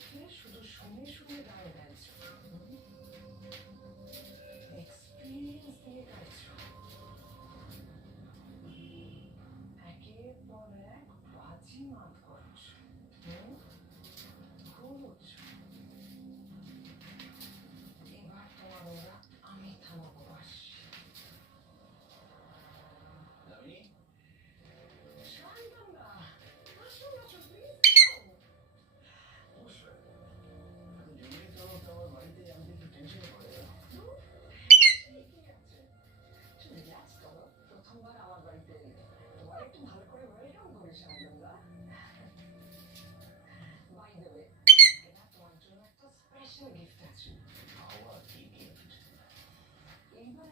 থেকে শুধু শুনে শুনে গায়ে গাইছো, এক্সপিরিয়েন্স দিয়ে গাইছো, একের পর এক বাজি মাত করছো, ঘুমোচ্ছো। এবার তোমার ওরা আমি থামাবো বাস। শান্তনা, আসো আসো প্লিজ। অবশ্যই জমি তো আমার বাড়িতে আমি একটু টেনশনে পড়ে গেলাম। ঠিকই আছে, একটু রিল্যাক্স করো। প্রথমবার আমার বাড়িতে এলে তোমার একটু ভালো করে ওয়েলকাম করি শান্তনা। বাই দ্য ওয়ে, এবার তোমার জন্য একটা স্পেশাল গিফট আছে। আবার কি গিফট? এইবার